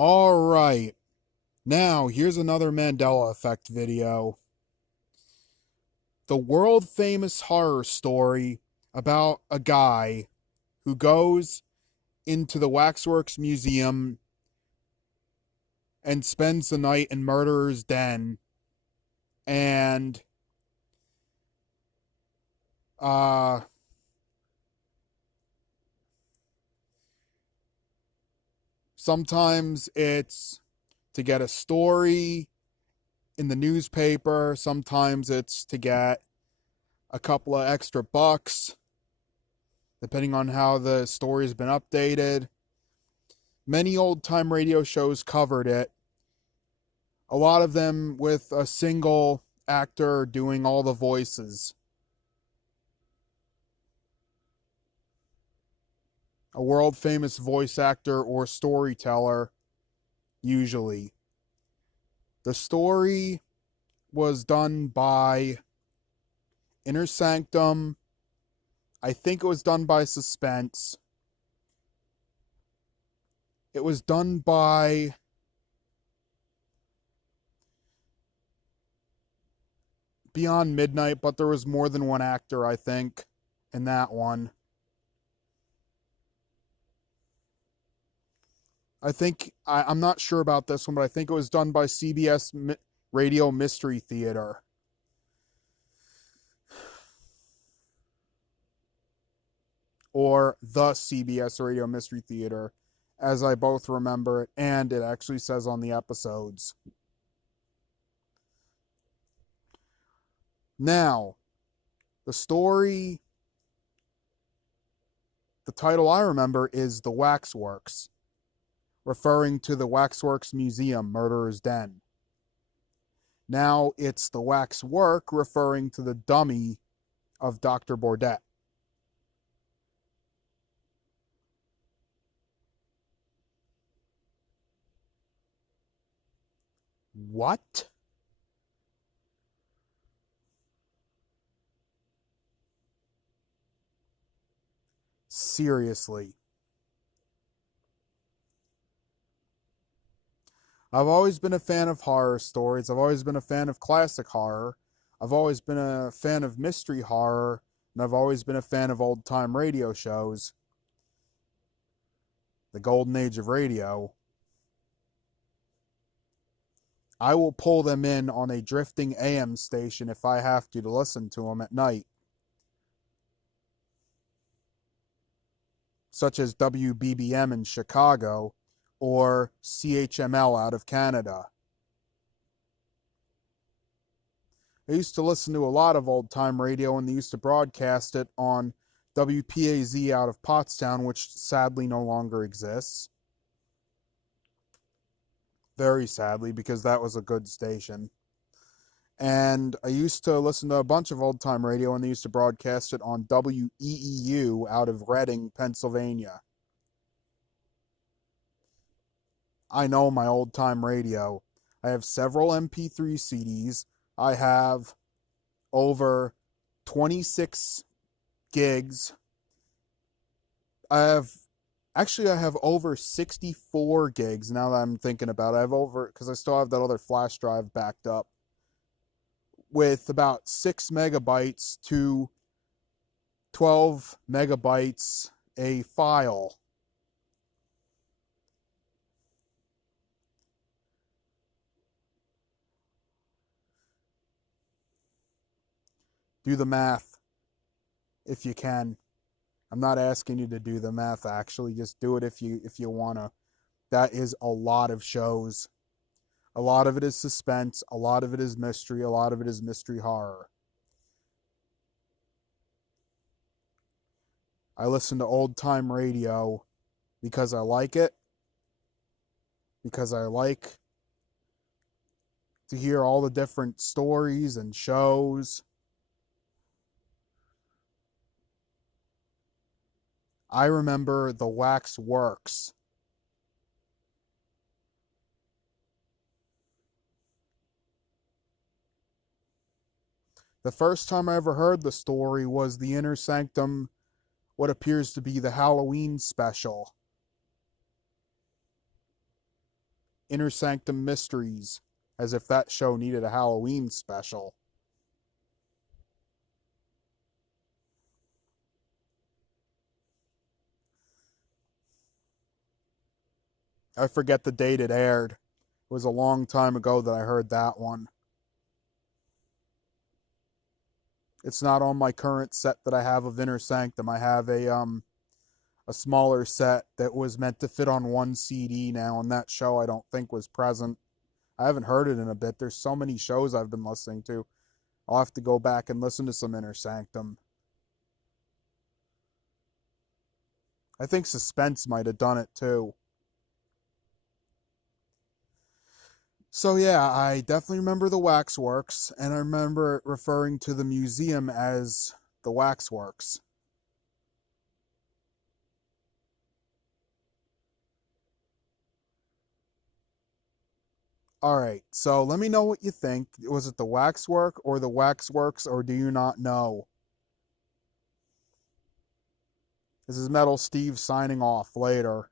All right. Now, here's another Mandela effect video. The world famous horror story about a guy who goes into the Waxworks Museum and spends the night in Murderer's Den. And, uh, sometimes it's to get a story in the newspaper, sometimes it's to get a couple of extra bucks, depending on how the story's been updated. Many old time radio shows covered it, a lot of them with a single actor doing all the voices. A world famous voice actor or storyteller, usually. The story was done by Inner Sanctum. I think it was done by Suspense. It was done by Beyond Midnight, but there was more than one actor, I think, in that one. I'm not sure about this one, but I think it was done by CBS Radio Mystery Theater. Or the CBS Radio Mystery Theater, as I both remember it, and it actually says on the episodes. Now, the story, the title I remember is The Waxworks, referring to the Waxworks Museum, Murderer's Den. Now it's The Waxwork, referring to the dummy of Dr. Bourdette. What? Seriously. I've always been a fan of horror stories. I've always been a fan of classic horror. I've always been a fan of mystery horror. And I've always been a fan of old time radio shows. The golden age of radio. I will pull them in on a drifting AM station if I have to listen to them at night. Such as WBBM in Chicago or CHML out of Canada. I used to listen to a lot of old time radio, and they used to broadcast it on WPAZ out of Pottstown, which sadly no longer exists. Very sadly, because that was a good station. And I used to listen to a bunch of old time radio, and they used to broadcast it on WEEU out of Reading, Pennsylvania. I know my old time radio. I have several MP3 CDs. I have over 26 gigs. I have over 64 gigs now that I'm thinking about it. I have over, because I still have that other flash drive backed up, with about 6 megabytes to 12 megabytes a file. Do the math if you can. I'm not asking you to do the math, actually. Just do it if you wanna. That is a lot of shows. A lot of it is suspense, a lot of it is mystery, a lot of it is mystery horror. I listen to old time radio because I like it, because I like to hear all the different stories and shows. I remember the Waxworks. The first time I ever heard the story was the Inner Sanctum, what appears to be the Halloween special. Inner Sanctum Mysteries, as if that show needed a Halloween special. I forget the date it aired. It was a long time ago that I heard that one. It's not on my current set that I have of Inner Sanctum. I have a smaller set that was meant to fit on one CD now, and that show I don't think was present. I haven't heard it in a bit. There's so many shows I've been listening to. I'll have to go back and listen to some Inner Sanctum. I think Suspense might have done it too. So yeah, I definitely remember the Waxworks, and I remember referring to the museum as the Waxworks. Alright, so let me know what you think. Was it the Waxwork or the Waxworks, or do you not know? This is Metal Steve signing off. Later.